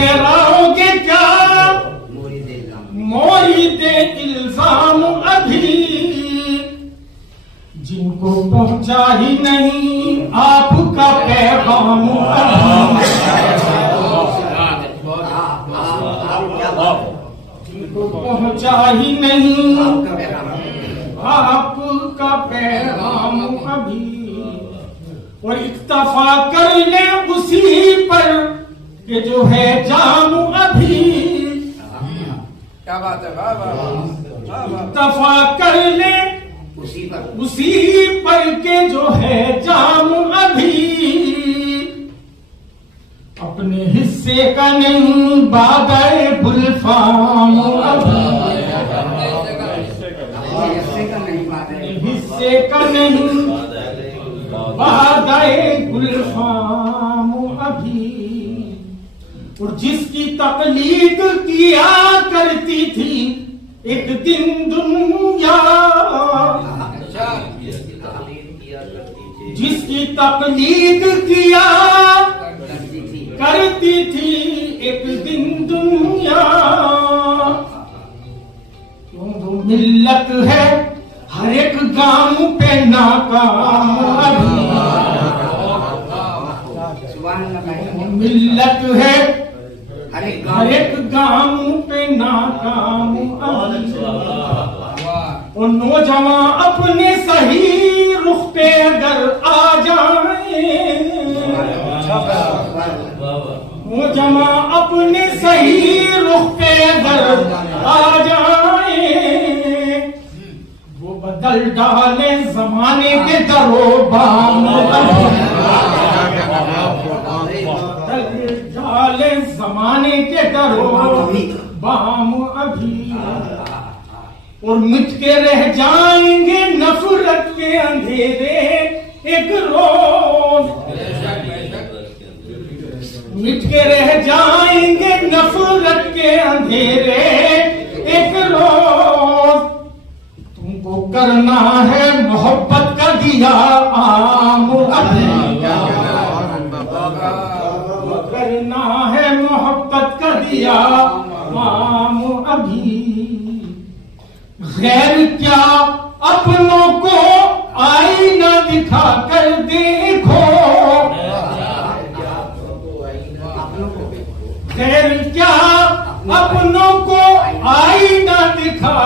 ठहराओगे क्या मोरीदे इल्जाम अभी, जिनको पहुंचा ही नहीं आपका पैगाम अभी, जिनको पहुंचा ही नहीं आपका पैगाम अभी, और इक्तफा कर ले उसी पर कि जो है जानू अभी। क्या बात है, वाह वाह, इक्तफा कर ले उसी पर के जो है जानू अभी, अपने हिस्से का नहीं बादे गुलफाम अभी, हिस्से का नहीं बादे गुलफाम अभी, और जिसकी तकलीद किया करती थी एक दिन दुनिया, जिसकी तकलीद किया करती थी एक दिन दुनिया, क्यों वो मिल्लत है हर एक गांव पे नाकाम अभी, मिल्लत है हर एक गांव पे नाकाम अभी, और नौजवान अपने सही रुख पे अगर आ जाए, नौजवान अपने सही रुख पे अगर आ जाए, वो बदल डाले जमाने के दरोबाम, बदल डाले जमाने के दरोबाम अभी, और मिट के रह जाएंगे नफरत के अंधेरे एक रोज, मिट के रह जाएंगे नफरत के अंधेरे एक रोज, तुमको करना है मोहब्बत का दिया आम अभी, करना है मोहब्बत का दिया आम अभी, गैर क्या अपनों को आईना दिखा कर देखो, गैर क्या अपनों को आईना दिखा